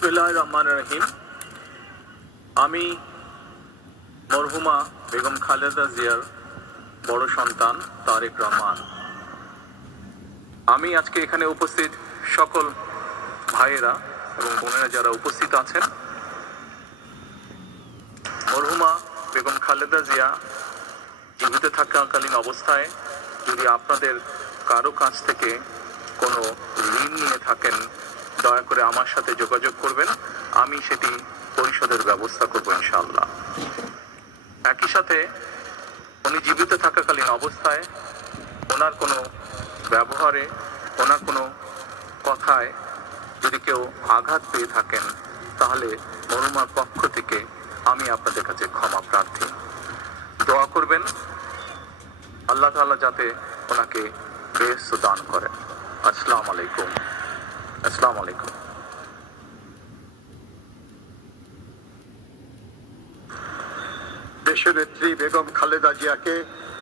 বিসমিল্লাহির রহমানির রহিম। আমি মরহুমা বেগম খালেদা জিয়ার বড় সন্তান তারেক রহমান। আমি আজকে এখানে উপস্থিত সকল ভাইয়েরা এবং বোনেরা যারা উপস্থিত আছেন, মরহুমা বেগম খালেদা জিয়া জীবিত থাকাকালীন অবস্থায় যদি আপনাদের কারো কাছ থেকে কোনো ঋণ নিয়ে থাকেন, দয়া করে আমার সাথে যোগাযোগ করবেন, আমি সেটি পরিশোধের ব্যবস্থা করব ইনশাআল্লাহ। একই সাথে উনি জীবিত থাকাকালীন অবস্থায় ওনার কোনো ব্যবহারে, ওনার কোনো কথায় যদি কেউ আঘাত পেয়ে থাকেন, তাহলে মরহুমার পক্ষ থেকে আমি আপনাদের কাছে ক্ষমা প্রার্থী। দোয়া করবেন আল্লাহ তাআলা যাতে ওনাকে বেহেশত দান করেন। আসসালামু আলাইকুম। আসসালামু আলাইকুম। দেশনেত্রী বেগম খালেদা জিয়াকে